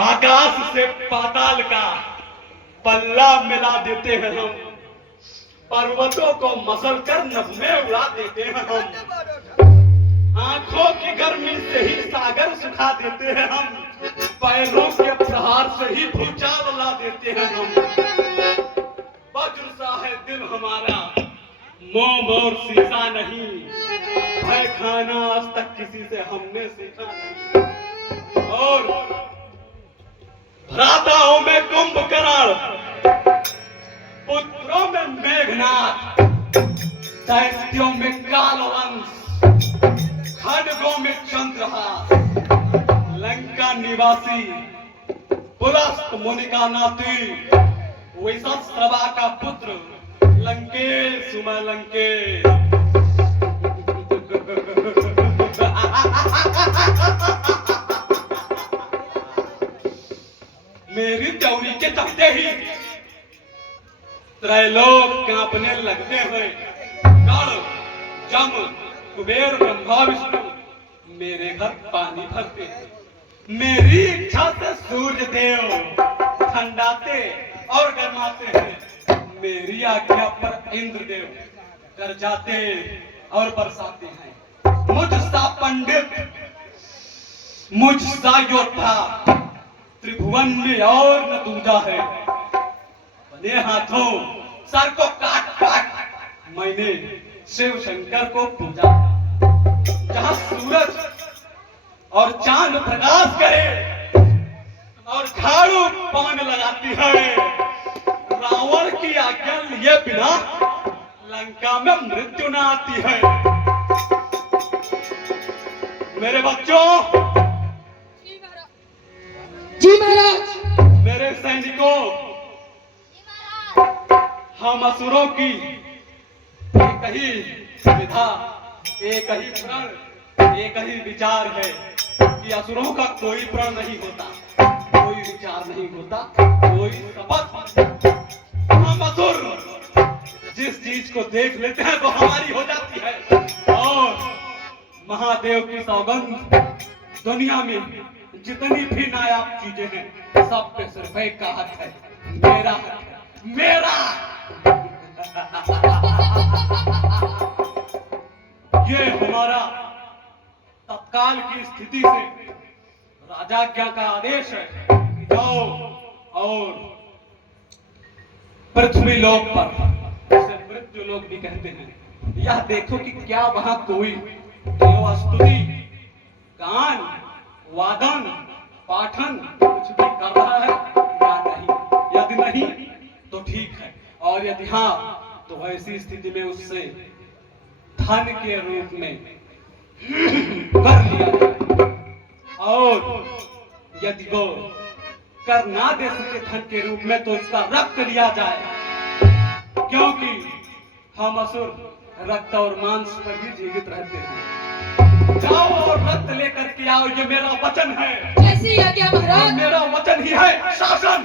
आकाश से पाताल का पल्ला मिला देते हैं हम, पर्वतों को मसल कर नभ में उड़ा देते हैं हम, आंखों की गर्मी से ही सागर सुखा देते हैं हम, पैरों के प्रहार से ही भूचाल ला देते हैं हम। वज्र सा है दिल हमारा, मोम और शीशा नहीं, भय खाना आज तक किसी से हमने सीखा नहीं। और भ्राताओं में कुंभकर्ण, पुत्रों में मेघनाथ, दैत्यों में कालवंश, खड्गों में चंद्रहास, लंका निवासी पुलस्त मुनि का नाती, वैशंश्रवा का पुत्र लंकेश मैं लंकेश। मेरी त्योरी के चलते ही त्रैलोक कांपने लगते हुए गण जम कुबेर ब्रह्मा विष्णु मेरे घर पानी भरते हैं। मेरी इच्छा से सूर्य देव ठंडाते और गरमाते हैं, मेरी आज्ञा पर इंद्र देव गरजाते और बरसाते हैं। मुझ सा पंडित, मुझ सा योद्धा त्रिभुवन में और न दूजा है। बने हाथों सर को काट काट मैंने शिव शंकर को पूजा। जहां सूरज और चांद प्रकाश करे और झाड़ू पवन लगाती है, रावण की आज्ञा लिए बिना लंका में मृत्यु न आती है। मेरे बच्चों, जी महाराज। मेरे सैनिकों, हम असुरों की एक ही विधा, एक ही प्रण, एक ही विचार है कि असुरों का कोई प्रण नहीं होता, कोई विचार नहीं होता, कोई शपथ। हम असुर जिस चीज को देख लेते हैं वो हमारी हो जाती है। और महादेव की सौगंध, दुनिया में जितनी भी नायाब चीजें हैं सब पे सिर्फ एक का हक है, मेरा हक है, मेरा। ये हमारा तत्काल की स्थिति से राजाज्ञा का आदेश है कि जाओ और पृथ्वी लोक पर, जिसे मृत्यु लोक भी कहते हैं, यह देखो कि क्या वहां कोई देव स्तुति, गान, वादन, पाठन कुछ भी कर रहा है या नहीं। यदि नहीं तो ठीक है, और यदि हाँ तो ऐसी स्थिति में उससे धन के रूप में कर लिया जाए। और यदि वो कर ना दे सके धन के रूप में तो उसका रक्त लिया जाए, क्योंकि हम असुर रक्त और मांस पर ही जीवित रहते हैं। जाओ और रक्त लेकर के आओ, ये मेरा वचन है। जैसी आज्ञा महाराज। मेरा वचन ही है शासन।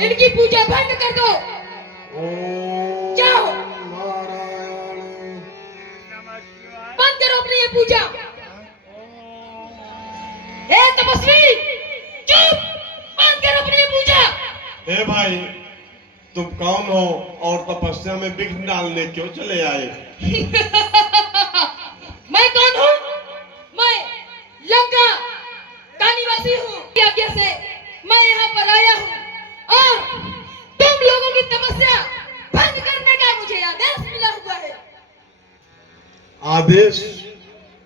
इनकी पूजा बंद कर दो। जाओ बंद करो अपनी ये पूजा। हे तपस्वी, चुप, बंद करो अपनी ये पूजा। हे भाई, तुम कौन हो और तपस्या में विघ्न डालने क्यों चले आए? मैं कौन हूँ? मैं की तपस्या भंग करने का मुझे आदेश मिला हुआ है। आदेश?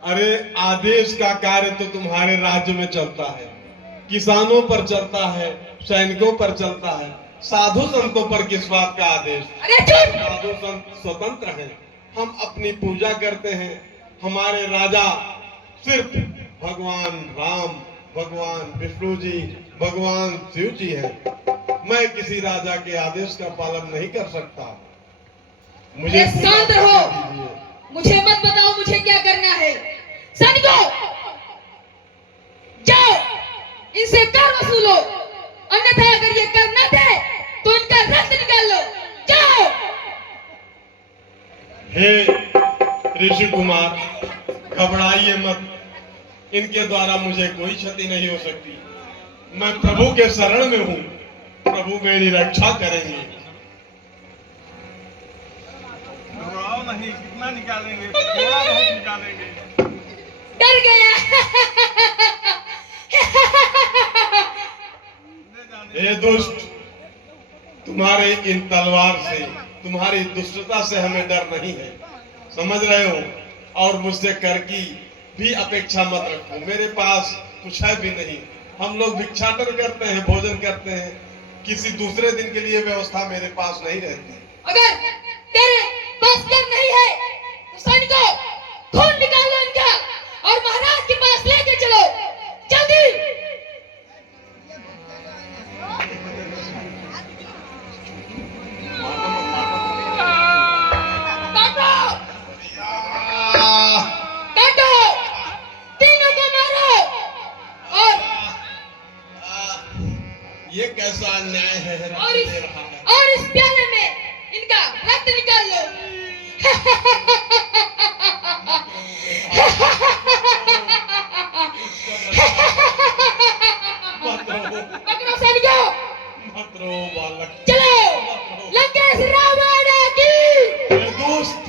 अरे आदेश का कार्य तो तुम्हारे राज्य में चलता है, किसानों पर चलता है, सैनिकों पर चलता है, साधु संतों पर किस बात का आदेश? अरे चुप! साधु संत स्वतंत्र हैं, हम अपनी पूजा करते हैं। हमारे राजा सिर्फ भगवान राम, भगवान विष्णु जी, भगवान शिव जी हैं। मैं किसी राजा के आदेश का पालन नहीं कर सकता। मुझे शांत पूजा रहो। करने दीजिए। मुझे मत बताओ मुझे क्या करना है। सैनिकों, जाओ इनसे कर वसूलो, अन्यथा अगर ये कर न दे तो इनका रक्त निकाल लो। जाओ। हे ऋषि कुमार, घबराइए मत, इनके द्वारा मुझे कोई क्षति नहीं हो सकती। मैं प्रभु के शरण में हूँ, प्रभु मेरी रक्षा करेंगे। घबराओ नहीं, कितना निकालेंगे? थोड़ा बहुत निकालेंगे। डर गया। हे दुष्ट, तुम्हारे इन तलवार से, तुम्हारी दुष्टता से हमें डर नहीं है, समझ रहे हो? और मुझसे कर की भी अपेक्षा मत रखो, मेरे पास कुछ है भी नहीं। हम लोग भिक्षाटन करते हैं, भोजन करते हैं, किसी दूसरे दिन के लिए व्यवस्था मेरे पास नहीं रहती। अगर तेरे पास कर नहीं है तो सैनिकों, खून निकालो इनका और महाराज के पास लेके चलो, जल्दी। काटो, तीनों को मारो। ये कैसा अन्याय है? और इस प्याले में इनका रक्त निकाल लो। पकड़ो सैनिकों, मत रो बालक। चलो लंकेश रावण की। मेरे दोस्त,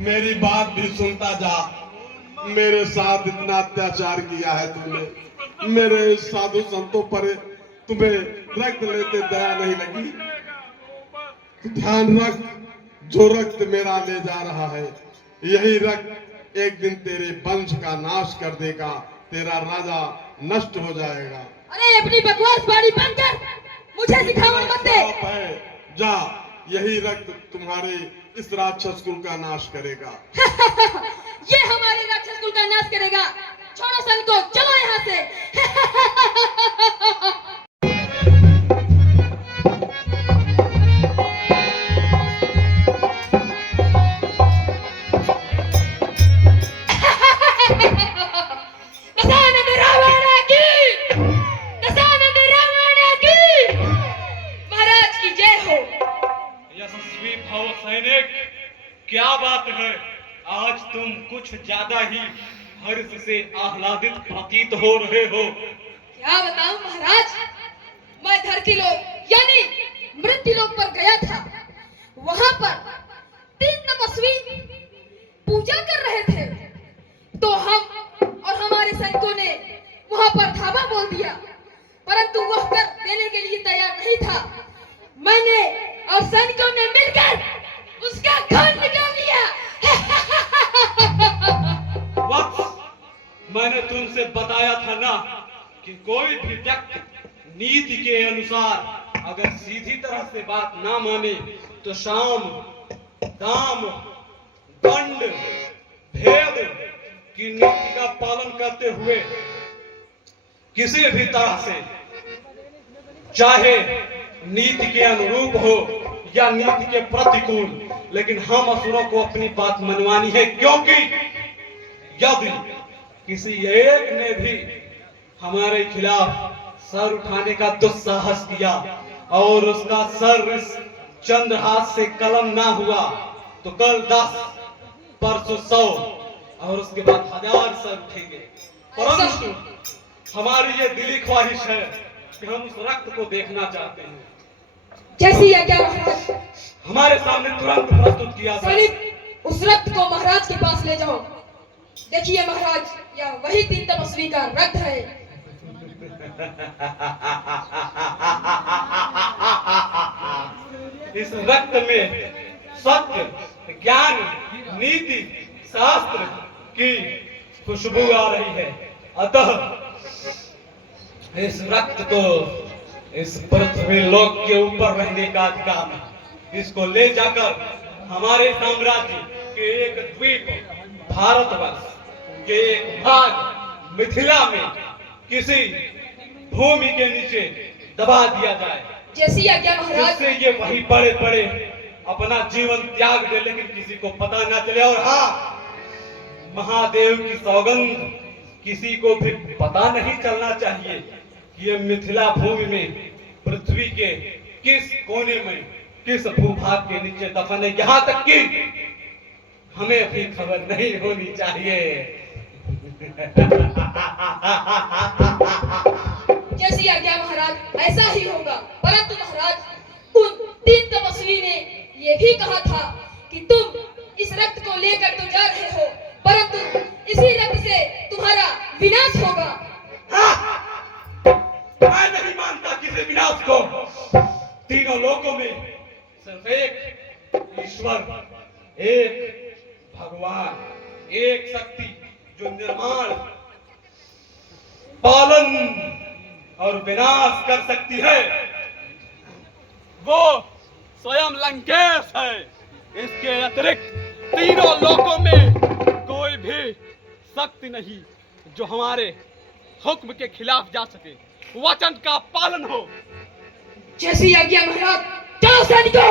मेरी बात भी सुनता जा। मेरे साथ इतना अत्याचार किया है तुमने, मेरे साधु संतों पर तुम्हें रक्त लेते दया नहीं लगी? तो ध्यान रख, जो रक्त मेरा ले जा रहा है, यही रक्त एक दिन तेरे वंश का नाश कर देगा, तेरा राजा नष्ट हो जाएगा। अरे अपनी बकवास बाड़ी बंद कर, मुझे सिखाओ मत दे। पाप है, जा, यही रक्त तुम्हारे इस राक्षस कुल का नाश करेगा। ये हमारे राक्षस कुल का नाश करेगा। छोड़ो सैनिकों, चलो यहाँ से। दशानंद रावण की, दशानंद रावण की, महाराज की जय हो। यशस्वी भव सैनिक, क्या बात है, आज तुम कुछ ज्यादा ही हर्ष से आह्लादित प्रतीत हो रहे हो। क्या बताऊं महाराज, मैं धरती लोक यानी मृत्यु लोक पर गया था। वहां पर 3 तपस्वी पूजा कर रहे थे, तो हम और हमारे सैनिकों ने वहां पर धावा बोल दिया, परंतु वह कर देने के लिए तैयार नहीं था। मैंने और सैनिकों ने मिलकर उसका खून निकाल लिया। वत्स, मैंने तुमसे बताया था ना कि कोई भी व्यक्ति नीति के अनुसार अगर सीधी तरह से बात ना माने तो शाम, दाम, दंड, भेद की नीति का पालन करते हुए किसी भी तरह से, चाहे नीति के अनुरूप हो या नीति के प्रतिकूल, लेकिन हम असुरों को अपनी बात मनवानी है, क्योंकि यदि किसी एक ने भी हमारे खिलाफ सर उठाने का दुस्साहस किया और उसका सर इस चंद्रहास से कलम ना हुआ तो कल 10, परसों 100 और उसके बाद 1000 सर उठेंगे। परंतु हमारी ये दिली ख्वाहिश है कि हम उस रक्त को देखना चाहते हैं। जैसी आज्ञा महाराज। हमारे सामने तुरंत प्रस्तुत किया जाए। सैनिक, उस रक्त को महाराज के पास ले जाओ। देखिए महाराज, यह वही 3 तपस्वी का रक्त है। इस रक्त में सत्य, ज्ञान, नीति, शास्त्र की खुशबू आ रही है। अतः इस रक्त को इस पृथ्वी लोक के ऊपर रहने का अधिकार है। इसको ले जाकर हमारे साम्राज्य के एक द्वीप भारतवर्ष के एक भाग मिथिला में किसी भूमि के नीचे दबा दिया जाए, जैसी आज्ञा महाराज। जिससे ये वहीं पड़े पड़े अपना जीवन त्याग दे, लेकिन किसी को पता ना चले। और हाँ, महादेव की सौगंध, किसी को भी पता नहीं चलना चाहिए कि ये मिथिला भूमि में पृथ्वी के किस कोने में, किस भूभाग के नीचे दफन है। यहाँ तक कि हमें भी खबर नहीं होनी चाहिए। जैसी आज्ञा महाराज, ऐसा ही होगा। परंतु महाराज, उन 3 तपस्वी ने ये भी कहा था कि तुम इस रक्त को लेकर तो जा रहे हो, परंतु इसी रक्त से तुम्हारा विनाश होगा। मैं नहीं मानता किसी विनाश को। तीनों लोकों में सिर्फ एक ईश्वर, एक भगवान, एक शक्ति जो निर्माण, पालन और विनाश कर सकती है, वो स्वयं लंकेश है। इसके अतिरिक्त तीनों लोकों में कोई भी शक्ति नहीं जो हमारे हुक्म के खिलाफ जा सके, वचन का पालन हो। जैसी आज्ञा महाराज। चलो सैनिकों,